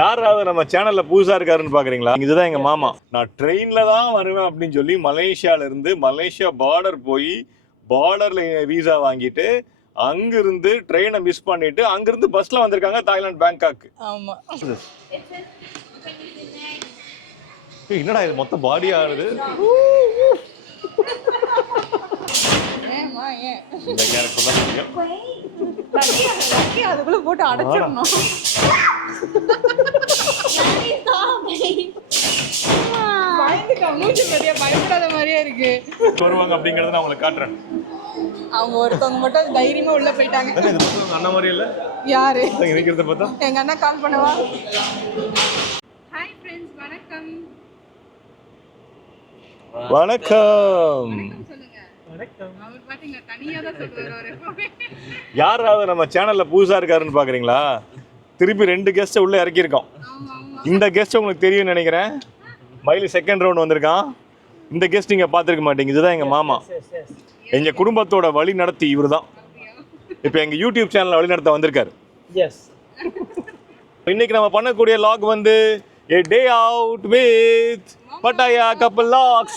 யாராவது நம்ம சேனல்ல புதுசா இருக்காருன்னு பாக்குறீங்களா? இதுதான் எங்க மாமா. நான் ட்ரெயின்ல தான் வருவேன் அப்படின்னு சொல்லி மலேசியால இருந்து மலேசியா பார்டர் போய் பார்டர்ல வீசா வாங்கிட்டு அங்கிருந்து ட்ரெயினை மிஸ் பண்ணிட்டு அங்கிருந்து பஸ்ல வந்திருக்காங்க தாய்லாந்து பேங்காக். ஆமா. என்னடா இது மொத்த பாடி ஆடுது. இந்த கேரக்டர் தான் அதுக்குள்ள போட்டு அடைச்சிடணும். பயப்படாத மாதிரியே இருக்கு. வருவாங்க அப்படிங்கறத நான் உங்களுக்கு காட்டுறேன். அவங்க ஒருத்தவங்க மட்டும் தைரியமா உள்ள போயிட்டாங்க. அண்ணா மாதிரி இல்ல யாரு நினைக்கிறத பார்த்தா எங்க அண்ணா கால் பண்ணுவா. ஹாய் ஃப்ரெண்ட்ஸ், வணக்கம். வணக்கம். யாராவது நம்ம சேனல்ல புதுசா இருக்காருன்னு பாக்குறீங்களா? திருப்பி 2 கெஸ்ட் உள்ள இறக்கியிருக்கோம். இந்த கெஸ்ட் உங்களுக்கு தெரியும் நினைக்கிறேன். மயிலி செகண்ட் ரவுண்ட் வந்திருக்கான். இந்த கெஸ்ட் நீங்க பாத்துருக்க மாட்டீங்க. இதுதான் எங்க மாமா. எங்க குடும்பத்தோட வழி நடத்தி இவரு தான். இப்போ எங்க யூடியூப் சேனல்ல வழி நடத்த வந்திருக்காரு. இன்னைக்கு நம்ம பண்ணக்கூடிய லாக் வந்து a day out with Pattaya couple logs.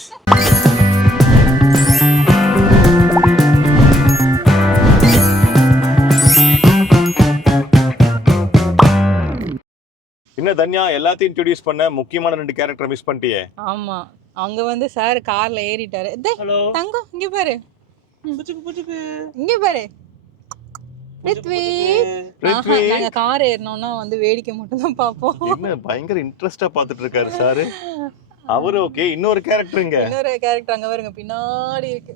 என்ன தன்யா எல்லாத்தையும் இன்ட்ரோடியூஸ் பண்ண முக்கியமான 2 கேரக்டர் மிஸ் பண்ணிட்டியே. ஆமா, அங்க வந்து சார் கார்ல ஏறிட்டாரு. தங்கம் இங்க பாரு, இங்க பாரு. நாங்க கார் ஏறணும்னா வந்து வேடிக்கை மட்டும் தான் பாப்போம். என்ன பயங்கர இன்ட்ரெஸ்டா பாத்துட்டு இருக்காரு சார். அவரு ஓகே. இன்னொரு கேரக்டருங்க, இன்னொரு கேரக்டர் அங்க பாருங்க பின்னாடி இருக்கு.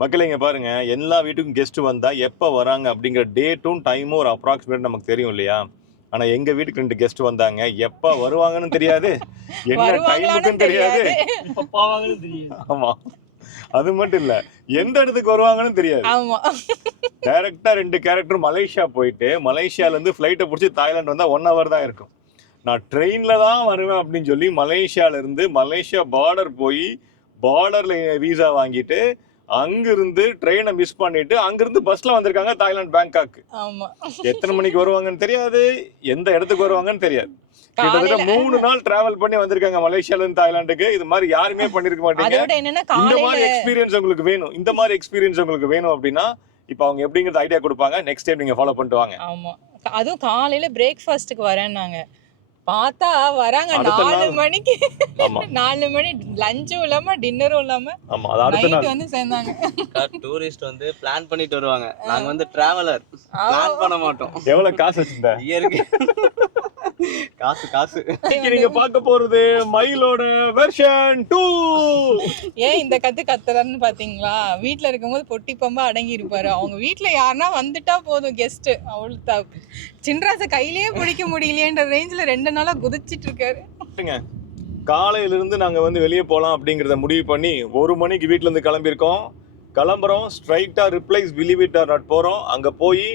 மக்களே இங்க பாருங்க, எல்லா வீட்டுக்கும் கெஸ்ட் வந்தா எப்ப வராங்க அப்படிங்கிற டேட்டும் டைமும் ஒரு அப்ராக்சிமேட் நமக்கு தெரியும் இல்லையா? ஆனா எங்க வீட்டுக்கு 2 கெஸ்ட் வந்தாங்க. எப்ப வருவாங்கன்னு தெரியாது, என்ன டைமுக்கும் தெரியாது. ஆமா, அது மட்டும் இல்ல எந்த இடத்துக்கு வருவாங்கன்னு தெரியாது. ஆமா, டைரக்டா 2 கேரக்டர் மலேசியா போயிட்டு மலேசியால இருந்து ஃபிளைட்டை பிடிச்சி தாய்லாந்து வந்தா 1 hour தான் இருக்கும். நான் ட்ரெயின்ல தான் வருவேன் அப்படின்னு சொல்லி மலேசியால இருந்து மலேசியா பார்டர் போய் பார்டர்ல வீசா வாங்கிட்டு அங்கிருந்து ட்ரெயினை மிஸ் பண்ணிட்டு அங்கிருந்து பஸ்ல வந்திருக்காங்க தாய்லாந்து பேங்காக். ஆமா, எத்தனை மணிக்கு வருவாங்கன்னு தெரியாது, எந்த இடத்துக்கு வருவாங்கன்னு தெரியாது. கிட்டத்தட்ட 3 நாள் டிராவல் பண்ணி வந்திருக்காங்க மலேசியால இருந்து தாய்லாந்துக்கு. இது மாதிரி யாருமே பண்ணிருக்க மாட்டீங்க. இந்த மாதிரி எக்ஸ்பீரியன்ஸ் உங்களுக்கு வேணும், இந்த மாதிரி எக்ஸ்பீரியன்ஸ் உங்களுக்கு வேணும் அப்படின்னா இப்போ அவங்க எப்படிங்கிறது ஐடியா கொடுப்பாங்க. நெக்ஸ்ட் டைம் நீங்க ஃபாலோ பண்ணிட்டு வாங்க. ஆமா, அதுவும் காலையில பிரேக்ஃபாஸ்ட்டுக்கு வரேன்னாங்க. பார்த்தா வராங்க 4 மணிக்கு. 4 மணி லஞ்சும் இல்லாம டின்னரும் இல்லாம நைட் வந்து சேர்ந்தாங்க. டூரிஸ்ட் வந்து பிளான் பண்ணிட்டு வருவாங்க. நாங்க வந்து டிராவலர் பிளான் பண்ண மாட்டோம். எவ்வளவு காசு வச்சிருந்த இயற்கை காசு நீங்க பார்க்க போறது மயிலோட வெர்ஷன் 2. ஏன் இந்த கத்துறான்னு பாத்தீங்களா? வீட்டுல இருக்கும்போது பொட்டி பம்பா அடங்கி இருப்பாரு. அவங்க வீட்டுல யாருன்னா வந்துட்டா போதும் கெஸ்ட், அவளுக்கு சின்ராச கையிலேயே பிடிக்க முடியலையேன்ற ரேஞ்சில 2 நாளா குதிச்சிட்டு இருக்காரு. காலையில இருந்து நாங்க வந்து வெளியே போலாம் அப்படிங்கறத முடிவு பண்ணி 1 மணிக்கு வீட்டுல இருந்து கிளம்புறோம். ஸ்ட்ரைட்டா replies believe it or not போறோம். அங்க போய்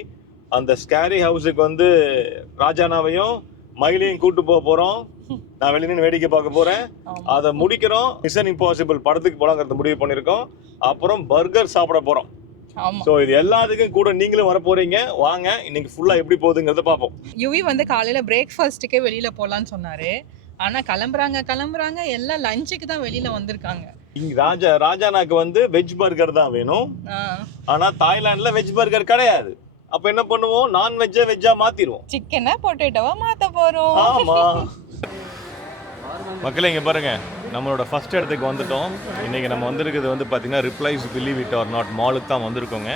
அந்த ஸ்கேரி ஹவுஸுக்கு வந்து ராஜானாவையும் மயிலையும் கூட்டு போறோம். நான் வெளியே வேடிக்கை பார்க்க போறேன். அதை முடிக்கிறோம். மிஷன் இம்பாசிபிள் படத்துக்கு போலாங்கிறத முடிவு பண்ணிருக்கோம். அப்புறம் பர்கர் சாப்பிட போறோம். சோ இது எல்லாத்துக்கும் கூட நீங்களும் வர போறீங்க. வாங்க இன்னைக்கு ஃபுல்லா எப்படி போகுதுங்கிறத பார்ப்போம். யுவி வந்து காலையில பிரேக்ஃபாஸ்ட்டுக்கே வெளியில போலான்னு சொன்னாரு. ஆனா கிளம்புறாங்க எல்லாம் லஞ்சுக்கு தான் வெளியில வந்திருக்காங்க. ராஜானாக்கு வந்து வெஜ் பர்கர் தான் வேணும். ஆனா தாய்லாந்துல வெஜ் பர்கர் கிடையாது. அப்ப என்ன பண்ணுவோம், நான் வெஜ்ஜா மாத்திடுவோம். சிக்கனை பொட்டேட்டோவா மாத்த போறோம். ஆமா மக்களே இங்க பாருங்க, நம்மளோட ஃபர்ஸ்ட் இடத்துக்கு வந்துட்டோம். இன்னைக்கு நம்ம வந்திருக்கிறது வந்து பாத்தீங்கன்னா replies believe it or not மாலுக்கு தான் வந்திருக்கோங்க.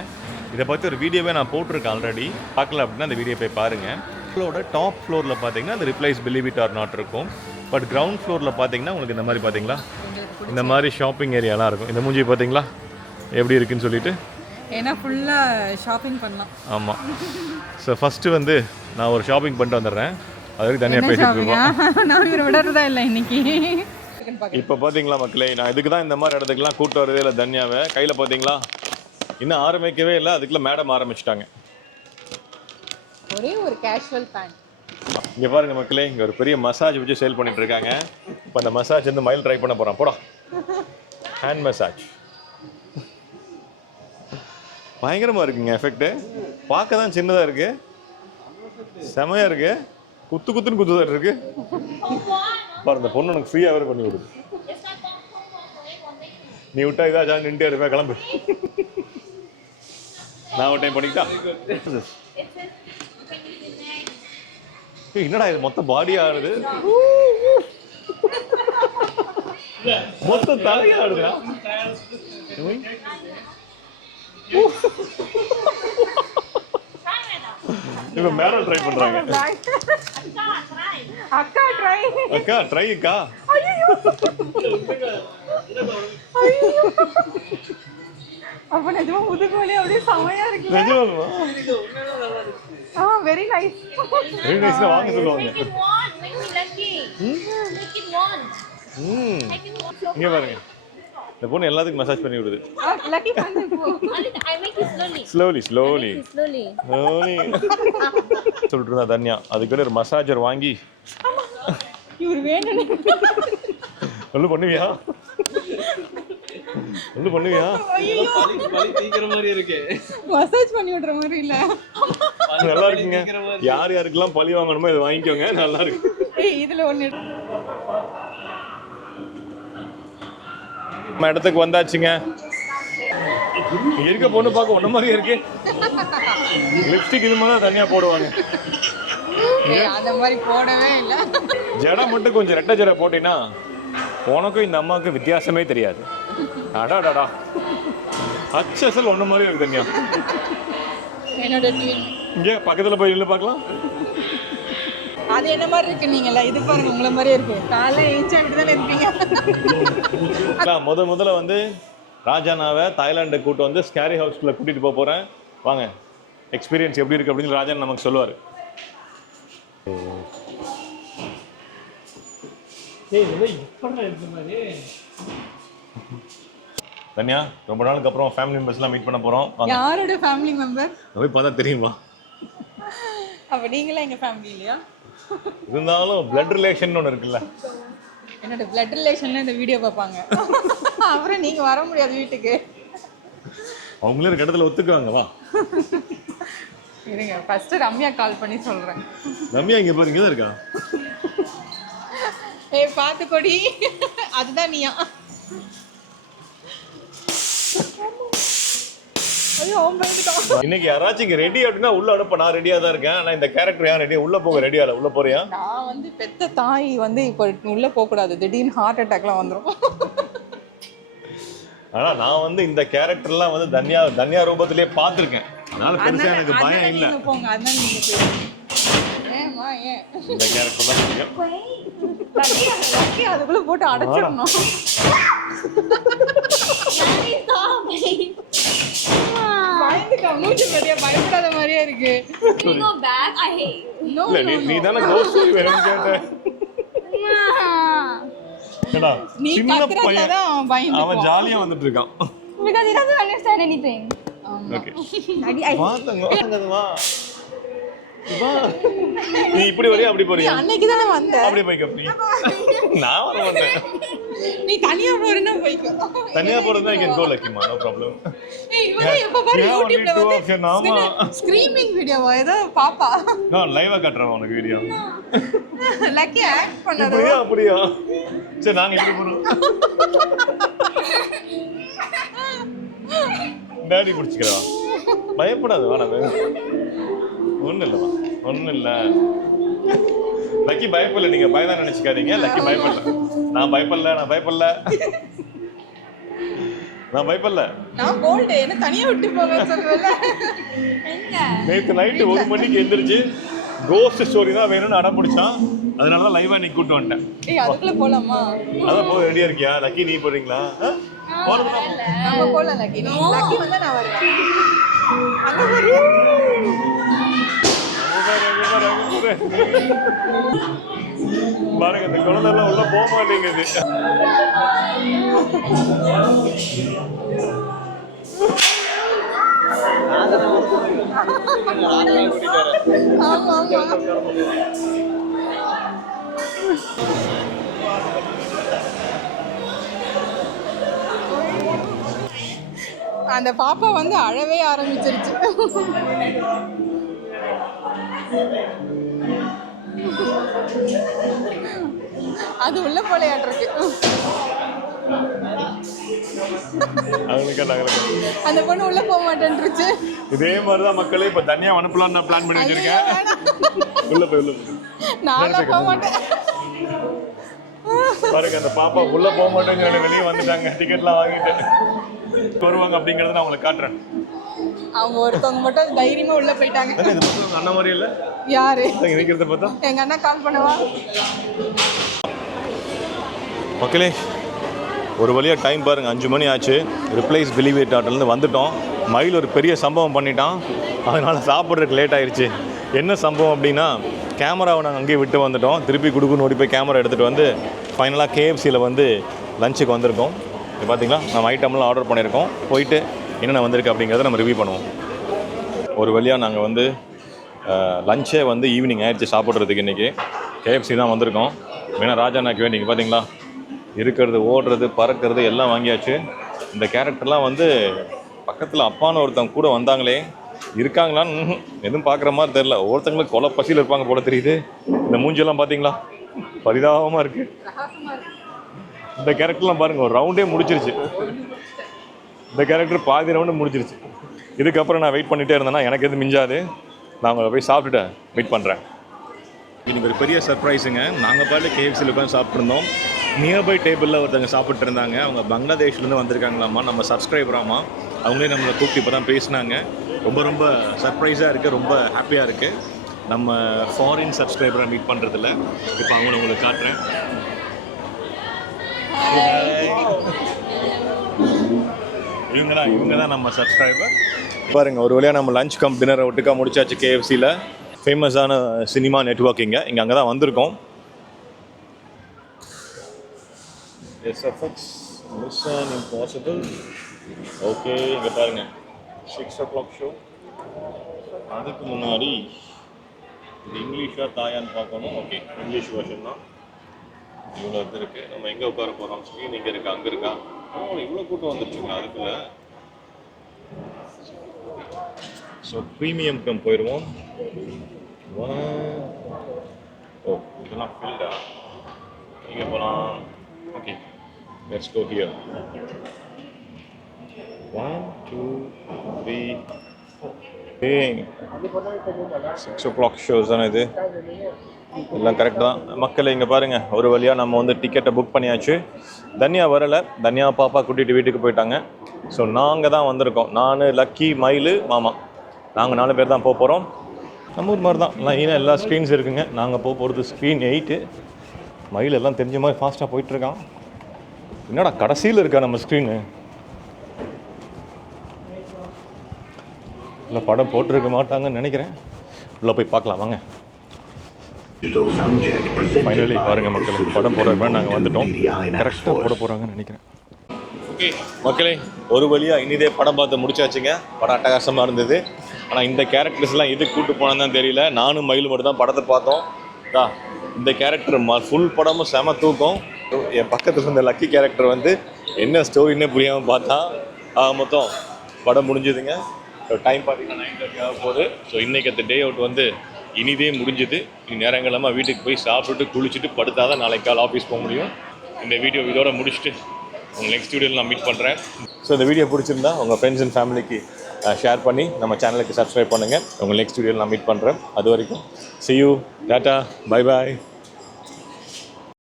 இதை பத்தி ஒரு வீடியோவே நான் போட்டிருக்கேன் ஆல்ரெடி. பார்க்கல அப்படின்னா அந்த வீடியோ போய் பாருங்க. நம்மளோட டாப் ஃப்ளோர்ல பாத்தீங்கன்னா அந்த replies believe it or not இருக்கும். பட் கிரவுண்ட் ஃப்ளோர்ல பாத்தீங்கன்னா உங்களுக்கு இந்த மாதிரி பாத்தீங்களா, இந்த மாதிரி ஷாப்பிங் ஏரியாலாம் இருக்கும். இந்த மூஞ்சி பாத்தீங்களா எப்படி இருக்குன்னு சொல்லிட்டு, ஏன்னா ஃபுல்லாக ஷாப்பிங் பண்ணலாம். ஆமாம். ஸோ ஃபஸ்ட்டு வந்து நான் ஒரு ஷாப்பிங் பண்ணிட்டு வந்துடுறேன். அதுக்கு தனியாக பேசிட்டு இருக்கோம். நான் இவரை விடறதா இல்லை இன்னைக்கு. இப்போ பார்த்தீங்களா மக்களே, நான் இதுக்கு தான் இந்த மாதிரி இடத்துக்குலாம் கூட்டு வரதே இல்லை தன்யாவை. கையில் பார்த்தீங்களா இன்னும் ஆரம்பிக்கவே இல்லை, அதுக்குள்ளே மேடம் ஆரம்பிச்சிட்டாங்க. ஒரே ஒரு கேஷுவல் பேண்ட். இங்கே பாருங்க மக்களே, இங்கே ஒரு பெரிய மசாஜ் வச்சு சேல் பண்ணிட்டு இருக்காங்க. இப்போ அந்த மசாஜ் வந்து மயில் ட்ரை பண்ண போகிறான். போடா, ஹேண்ட் மசாஜ் பயங்கரமா இருக்குங்க எஃபெக்ட். பார்க்க தான் சின்னதா இருக்கு, செமையா இருக்கு. குத்துன்னு குத்துதான் இருக்கு பாரு. இந்த பொண்ணு எனக்கு ஃப்ரீயா வேற பண்ணி விடுது. நீ விட்டா இதா ஜான் நின்ட்டே இருப்பேன், கிளம்பு. நான் ஒரு டைம் பண்ணிக்கிட்டா. என்னடா இது மொத்த பாடி ஆடுது, மொத்த தலையா ஆடுதா. இப்ப மேல ட்ரை பண்றாங்க. அக்கா ட்ரை அக்கா. அப்ப நிஜமா முதுகுவலி அப்படியே செமையா இருக்கு. நிஜமா வெரி நைஸ். வெரி நைஸ்னா வாங்க சொல்லுவாங்க. இங்க பாருங்க, இந்த பொண்ணு எல்லாத்துக்கும் மசாஜ் பண்ணி விடுது. லக்கி பண்ணு போ. ஸ்லோலி சொல்லிட்டு இருந்தா தன்யா. அதுக்கு ஒரு மசாஜர் வாங்கி இவர் வேணும் ஒண்ணு பண்ணுவியா? ஒண்ணு பண்ணுவியா? பழி தீக்கிற மாதிரி இருக்கு. மசாஜ் பண்ணி விடுற மாதிரி இல்ல. நல்லா இருக்குங்க. யார் யாருக்கெல்லாம் பழி வாங்கணுமோ இதை வாங்கிக்கோங்க, நல்லா இருக்கு. இதுல ஒண்ணு நம்ம இடத்துக்கு வந்தாச்சுங்க. இருக்க பொண்ணு பார்க்க ஒன்ன மாதிரியே இருக்கு. லிப்ஸ்டிக் இது மாதிரி தனியா போடுவாங்க, அந்த மாதிரி போடவே இல்ல. ஜடை மட்டும் கொஞ்சம் ரெட்டை ஜடை போட்டீங்கன்னா உனக்கும் இந்த அம்மாவுக்கு வித்தியாசமே தெரியாது. அடாடாடா, அச்சசல் ஒன்ன மாதிரி இருக்கு தனியா. என்னோட ட்வின் இங்க பக்கத்துல போய் நின்று பார்க்கலாம். அது என்ன மாதிரி இருக்கு நீங்களா? இது பாருங்க, உங்களை மாதிரியே இருக்கு. காலைல ஏஞ்சி அப்படிதான் இருப்பீங்க. முதல்ல வந்து ராஜானாவை தாய்லாண்டு கூட்டு வந்து ஸ்கேரி ஹவுஸ்ல கூட்டிட்டு போறேன். வாங்க, எக்ஸ்பீரியன்ஸ் எப்படி இருக்கு அப்படின்னு ராஜா நமக்கு சொல்லுவாரு. தன்யா, ரொம்ப நாளுக்கு அப்புறம் ஃபேமிலி மெம்பர்ஸ்லாம் மீட் பண்ண போறோம். யாரோட ஃபேமிலி மெம்பர் போய் பார்த்தா தெரியுமா? அப்ப நீங்களா எங்க ஃபேமிலி இல்லையா? இருந்தாலும் பிளட் ரிலேஷன் ஒன்று இருக்குல்ல. என்னோட பிளட் ரிலேஷன்ல இந்த வீடியோ பார்ப்பாங்க. அப்புறம் நீங்க வர முடியாது வீட்டுக்கு. அவங்களே ஒரு இடத்துல ஒத்துக்குவாங்க. வா இருங்க, ஃபர்ஸ்ட் ரம்யா கால் பண்ணி சொல்றேன். ரம்யா இங்க பாருங்க, இங்க இருக்கா. ஏய் பாத்து கொடி, அதுதான் நீயா? ஐயோ ஓம்பேடா. இன்னைக்கு யாராச்சும் இங்க ரெடி அப்படினா உள்ள அனுப்ப நான் ரெடியா தான் இருக்கேன். ஆனா இந்த கேரக்டர் யார் ரெடி? உள்ள போக ரெடியா இல்ல. உள்ள போறியா? நான் வந்து பெத்த தாய் வந்து இப்ப உள்ள போக கூடாது, திடீர்னு ஹார்ட் அட்டாக்லாம் வந்துரும். ஆனா நான் வந்து இந்த கேரக்டர்லாம் வந்து தன்யா ரூபத்திலே பார்த்திருக்கேன். அதனால பெருசா எனக்கு பயம் இல்ல. நீங்க போங்க, அதான் நீங்க போங்க. ஏமா ஏன் இந்த கேரக்டர் தான் பிடிக்கும். லக்கி அதுக்குள்ள போட்டு அடைச்சிரணும். பயந்துட்டா, மூஞ்சி பத்தியா பயப்படாத மாதிரியே இருக்கு. இல்ல நீ தான கோஸ்ட் ஸ்டோரி வேணும்னு கேட்ட. ஏடா நீ சின்ன கத்துறதுல பையன், தான் அவன் பயந்து அவன் ஜாலியா வந்துட்டு இருக்கான். Because he doesn't understand anything. Okay Daddy, வா தங்கம், வா வா. நீ இப்படி வரையா அப்படி போறியா? அன்னைக்கு தானே வந்த. அப்படியே போய்க்க. நீ நான் வர மாட்டேன். நீ தனியா போறேன்னா போய்க்கோ. தனியா போறதா இங்க கோ லக்கிமா, நோ ப்ராப்ளம். ஏய் இவன் எப்ப பாரு Yeah, யூடியூப்ல only two வந்து of your நாமா. ஸ்கிரீமிங் வீடியோவா ஏதோ பாப்பா. நான் லைவா காட்றேன் உனக்கு வீடியோ. லக்கி ஆக்ட் பண்ணாத. இப்படியா அப்படியா? சரி நாங்க இப்படி போறோம். டாடி பிடிச்சிக்கிறா. பயப்படாத, வாடா. ஒன்றும் இல்லைம்மா, ஒன்றும் இல்லை. லக்கி பயப்படல, நீங்கள் பயதான் நினச்சிக்காதீங்க. லக்கி பயப்படல. நான் பயப்படல. நான் போல்டு என்ன தனியா விட்டு போவேன்னு சொல்றல. நேற்று நைட்டு 1 மணிக்கு எந்திரிச்சு கோஸ்ட் ஸ்டோரி தான் வேணும்னு அடம் பிடிச்சான். அதனால தான் லைவா நீ கூட்டு வந்துட்டேன். ஏய் அதுக்குள்ள போலாமா? அதான் போக ரெடியா இருக்கியா? லக்கி நீ போறீங்களா? நம்ம போலாம் லக்கி. லக்கி வந்தா நான் வருவேன். அங்க வரியா? பாருங்க, இந்த குழந்தை எல்லாம் உள்ள போக மாட்டேங்குது. ஆமா ஆமா. அந்த பாப்பா வந்து அழவே ஆரம்பிச்சிருச்சு. அது உள்ள போலையாட்டிருக்கு. அந்த பொண்ணு உள்ள போக மாட்டேன்ருச்சு. இதே மாதிரிதான் மக்களே இப்ப தனியா அனுப்பலாம்னு நான் பிளான் பண்ணி வச்சிருக்கேன். உள்ள போய் நான் போக மாட்டேன். பாருங்க அந்த பாப்பா உள்ள போக மாட்டேன்னு வெளியே வந்துட்டாங்க. டிக்கெட்லாம் வாங்கிட்டு வருவாங்க அப்படிங்கறத நான் உங்களுக்கு காட்டுறேன். அவங்க ஒருத்தவங்க மட்டும் தைரியமா உள்ள போயிட்டாங்க. அண்ணா மாதிரி இல்ல யாரு நினைக்கிறத பார்த்தா எங்க அண்ணா கால் பண்ணுவா. மக்களே ஒரு வழியாக டைம் பாருங்கள் 5 மணி ஆச்சு. ரிப்ளைஸ் பிலீவ் இட் ஆட்டிலேருந்து வந்துட்டோம். மயில் ஒரு பெரிய சம்பவம் பண்ணிட்டான். அதனால் சாப்பிட்றதுக்கு லேட் ஆயிடுச்சு. என்ன சம்பவம் அப்படின்னா கேமராவை நாங்கள் அங்கேயே விட்டு வந்துட்டோம். திருப்பி குடுக்குன்னு ஓடி போய் கேமரா எடுத்துகிட்டு வந்து ஃபைனலாக KFCயில் வந்து லஞ்சுக்கு வந்திருக்கோம். இப்போ பார்த்தீங்களா நம்ம ஐட்டம்லாம் ஆர்டர் பண்ணியிருக்கோம். போயிட்டு என்னென்ன வந்திருக்கு அப்படிங்கிறத நம்ம ரிவ்யூ பண்ணுவோம். ஒரு வழியாக நாங்கள் வந்து லஞ்சே வந்து ஈவினிங் ஆயிடுச்சு சாப்பிட்றதுக்கு. இன்றைக்கி KFC தான் வந்திருக்கோம். வேணா ராஜாண்ணாக்கு வேண்டிங்க பார்த்தீங்களா இருக்கிறது ஓடுறது பறக்கிறது எல்லாம் வாங்கியாச்சு. இந்த கேரக்டர்லாம் வந்து பக்கத்தில் அப்பான்னு ஒருத்தவங்க கூட வந்தாங்களே இருக்காங்களான்னு எதுவும் பார்க்குற மாதிரி தெரில. ஒவ்வொருத்தங்களும் கொலை பசியில் இருப்பாங்க போல தெரியுது. இந்த மூஞ்செல்லாம் பார்த்தீங்களா பரிதாபமாக இருக்குது. இந்த கேரக்டர்லாம் பாருங்கள் ஒரு ரவுண்டே முடிச்சிருச்சு. இந்த கேரக்டர் பாதி ரவுண்டு முடிச்சிருச்சு. இதுக்கப்புறம் நான் வெயிட் பண்ணிகிட்டே இருந்தேன்னா எனக்கு எதுவும் மிஞ்சாது. நான் உங்களை போய் சாப்பிட்டுட்டு வெயிட் பண்ணுறேன். இன்னைக்கு ஒரு பெரிய சர்ப்ரைஸுங்க. நாங்கள் பாட்டு KFCயில் உட்காந்து சாப்பிட்ருந்தோம். நியர்பை டேபிளில் ஒருத்தவங்க சாப்பிட்டு இருந்தாங்க. அவங்க பங்களாதேஷ்லேருந்து வந்திருக்காங்களாம்மா, நம்ம சப்ஸ்கிரைபராம்மா. அவங்களே நம்மளை கூப்பிட்டு இப்போ தான் பேசினாங்க. ரொம்ப ரொம்ப சர்ப்ரைஸாக இருக்குது, ரொம்ப ஹாப்பியாக இருக்குது. நம்ம ஃபாரின் சப்ஸ்கிரைபரை மீட் பண்ணுறதில்ல. இப்போ அவங்கள உங்களுக்கு காட்டுறேன். இவங்க தான் நம்ம சப்ஸ்கிரைபர். பாருங்க ஒரு வழியாக நம்ம லஞ்ச் கம் டின்னரை ஒட்டுக்கா முடிச்சாச்சு. KFCயில் ஃபேமஸான சினிமா நெட்வொர்க்கிங்க இங்கே அங்கே தான் வந்திருக்கோம். SFX Mission Impossible. ஓகே இங்கே பாருங்கள் 6 o'clock ஷோ. அதுக்கு முன்னாடி இது இங்கிலீஷாக தாயான்னு பார்க்கணும். ஓகே இங்கிலீஷ் வெர்ஷன் தான். இவ்வளோ இது இருக்குது. நம்ம எங்கே உட்கார போகிறோம்? ஸ்க்ரீன் இங்கே இருக்கா அங்கே இருக்கா? இவ்வளோ கூட்டம் வந்துருச்சுங்களா அதுக்குள்ளே? ஸோ ப்ரீமியம்க்கு போயிடுவோம். ஓ இதெல்லாம் ஃபில்டா? இங்கே போகலாம். Okay let's go here. 1 2 3 6 o'clock shows தானே இது? எல்லாம் கரெக்ட் தான் மக்கள். இங்கே பாருங்கள் ஒரு வழியாக நம்ம வந்து டிக்கெட்டை புக் பண்ணியாச்சு. தன்யா வரலை. தன்யா பாப்பா கூட்டிகிட்டு வீட்டுக்கு போயிட்டாங்க. ஸோ நாங்கள் தான் வந்திருக்கோம். நான், லக்கி, மயில், மாமா. நாங்கள் 4 பேர் தான் போக போகிறோம். நம்ம ஊர் மாதிரி தான் லைனாக எல்லா ஸ்க்ரீன்ஸ் இருக்குங்க. நாங்கள் போக போகிறது ஸ்க்ரீன் 8. மயில் எல்லாம் தெரிஞ்ச மாதிரி ஃபாஸ்ட்டாக போயிட்டுருக்கான். என்னடா கடைசியில் இருக்கா நம்ம ஸ்க்ரீனு? இல்லை படம் போட்டிருக்க மாட்டாங்கன்னு நினைக்கிறேன். உள்ளே போய் பார்க்கலாம் வாங்க. ஃபைனலி பாருங்கள் மக்கள் படம் போடுற நாங்கள் வந்துட்டோம். கரெக்டாக போட போகிறாங்கன்னு நினைக்கிறேன். ஓகே மக்களே ஒரு வழியாக இனிதே படம் பார்த்து முடிச்சாச்சுங்க. படம் அட்டகாசமாக இருந்தது. ஆனால் இந்த கேரக்டர்ஸ்லாம் எதுக்கு கூப்பிட்டு போனோன்னு தான் தெரியல. நானும் மயிலும் மட்டும் தான் படத்தை பார்த்தோம். இந்த கேரக்டர் ஃபுல் படமும் செம தூக்கம். என் பக்கத்தில் இருந்த லக்கி கேரக்டர் வந்து என்ன ஸ்டோரின்னே புரியாமல் பார்த்தா மொத்தம் படம் முடிஞ்சுதுங்க. டைம் பார்த்தீங்கன்னா 9:30 ஆக போகுது. ஸோ இன்றைக்கி அந்த டே அவுட் வந்து இனிதே முடிஞ்சுது. இனி நேரங்களமாக வீட்டுக்கு போய் சாப்பிட்டுட்டு குளிச்சுட்டு படுத்தா தான் நாளைக்கு கால் ஆஃபீஸ் போக முடியும். இந்த வீடியோ இதோட முடிச்சுட்டு உங்கள் நெக்ஸ்ட் வீடியோவில் நான் மீட் பண்ணுறேன். ஸோ இந்த வீடியோ பிடிச்சிருந்தா உங்கள் ஃப்ரெண்ட்ஸ் அண்ட் ஃபேமிலிக்கு ஷேர் பண்ணி நம்ம சேனலுக்கு சப்ஸ்கிரைப் பண்ணுங்கள். உங்கள் நெக்ஸ்ட் வீடியோவில் நான் மீட் பண்ணுறேன். அது வரைக்கும் see you, tata, bye bye.